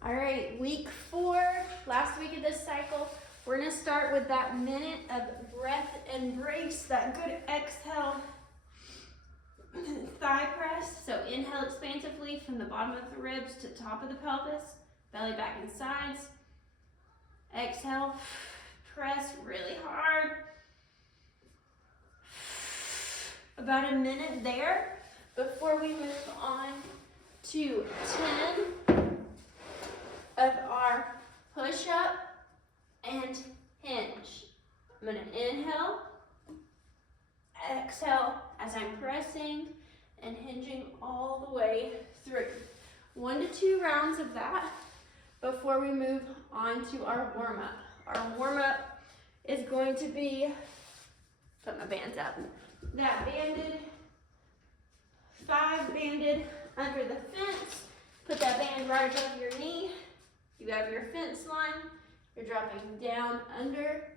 All right, week 4, last week of this cycle. We're gonna start with that minute of breath embrace, that good exhale thigh press. So inhale expansively from the bottom of the ribs to top of the pelvis, belly back and sides. Exhale, press really hard. About a minute there before we move on to 10 of our push-up and hinge. I'm gonna inhale, exhale as I'm pressing and hinging all the way through. 1 to 2 rounds of that before we move on to our warm-up. Our warm-up is going to be, put my bands up, that banded, 5 banded under the fence. Put that band right above your knee. You have your fence line. You're dropping down under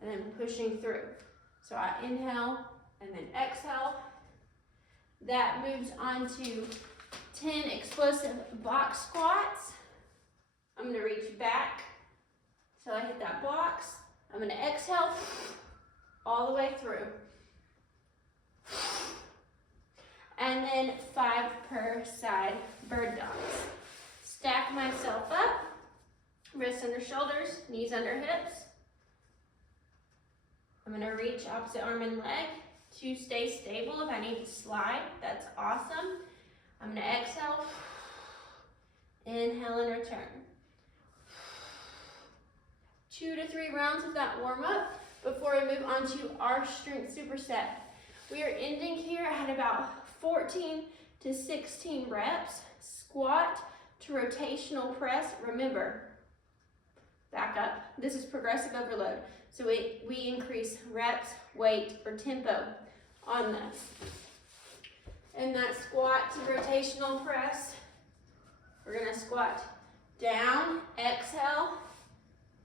and then pushing through. So I inhale and then exhale. That moves on to 10 explosive box squats. I'm gonna reach back till I hit that box. I'm gonna exhale all the way through. And then 5 per side bird dogs. Stack myself up, wrists under shoulders, knees under hips. I'm gonna reach opposite arm and leg to stay stable. If I need to slide, that's awesome. I'm gonna exhale, inhale and return. 2 to 3 rounds of that warm up before we move on to our strength superset. We are ending here at about 14 to 16 reps. Squat to rotational press. Remember, back up. This is progressive overload. So we increase reps, weight, or tempo on this. And that squat to rotational press, we're gonna squat down, exhale,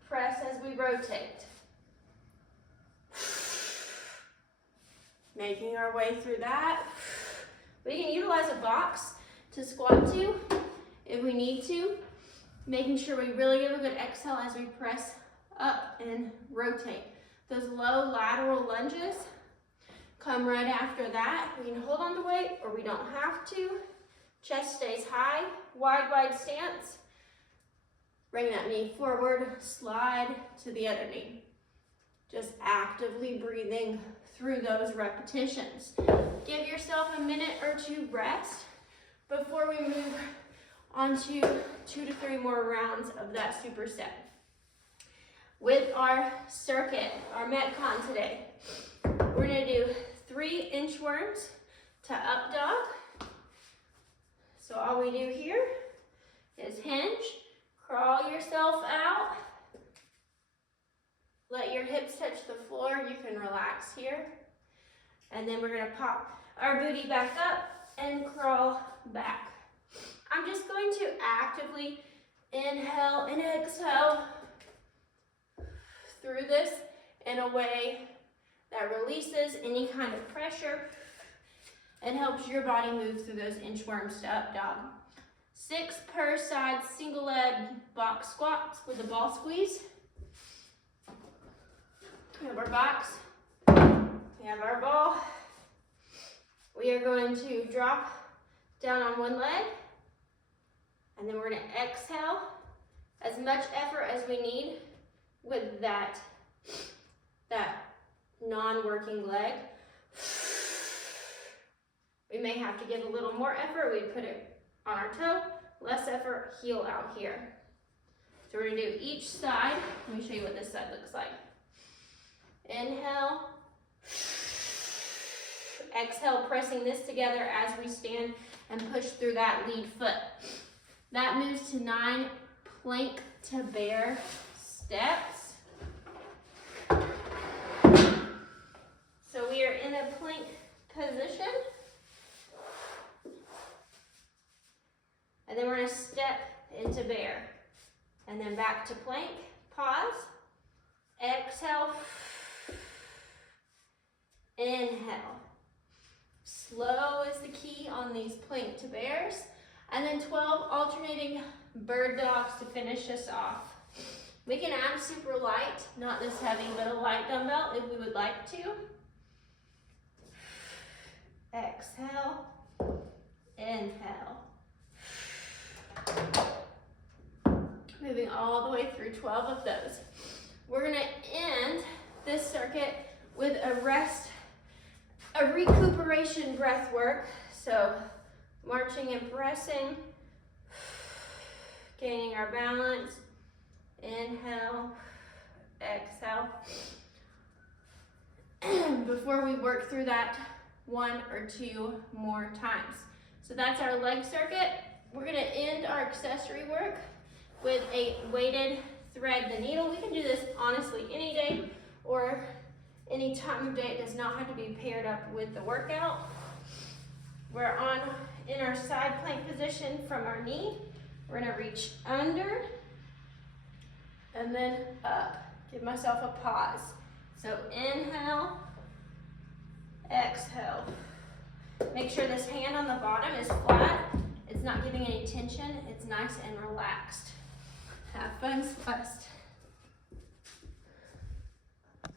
press as we rotate. Making our way through that. We can utilize a box to squat to if we need to. Making sure we really give a good exhale as we press up and rotate. Those low lateral lunges come right after that. We can hold on to weight or we don't have to. Chest stays high, wide stance. Bring that knee forward, slide to the other knee. Just actively breathing through those repetitions. Give yourself a minute or 2 rest before we move on to 2 to 3 more rounds of that superset. With our circuit, our Metcon today, we're gonna do 3 inchworms to up dog. So all we do here is hinge, crawl yourself out, let your hips touch the floor, you can relax here. And then we're gonna pop our booty back up and crawl back. I'm just going to actively inhale and exhale through this in a way that releases any kind of pressure and helps your body move through those inchworms to up dog. 6 per side single leg box squats with a ball squeeze. We have our box, we have our ball. We are going to drop down on one leg, and then we're gonna exhale as much effort as we need with that non-working leg. We may have to give a little more effort. We put it on our toe, less effort, heel out here. So we're gonna do each side. Let me show you what this side looks like. Inhale, exhale, pressing this together as we stand and push through that lead foot. That moves to 9 plank to bear steps. So we are in a plank position. And then we're gonna step into bear. And then back to plank, pause, exhale, inhale. Slow is the key on these plank to bears. And then 12 alternating bird dogs to finish us off. We can add super light, not this heavy, but a light dumbbell if we would like to. Exhale, inhale. Moving all the way through 12 of those. We're gonna end this circuit with a recuperation breath work. So marching and pressing, gaining our balance, inhale, exhale. Before we work through that 1 or 2 more times. So that's our leg circuit. We're gonna end our accessory work with a weighted thread the needle. We can do this honestly any day or any time of day. It does not have to be paired up with the workout. We're in our side plank position from our knee. We're gonna reach under and then up. Give myself a pause. So inhale, exhale. Make sure this hand on the bottom is flat. It's not giving any tension. It's nice and relaxed. Have fun, Celeste.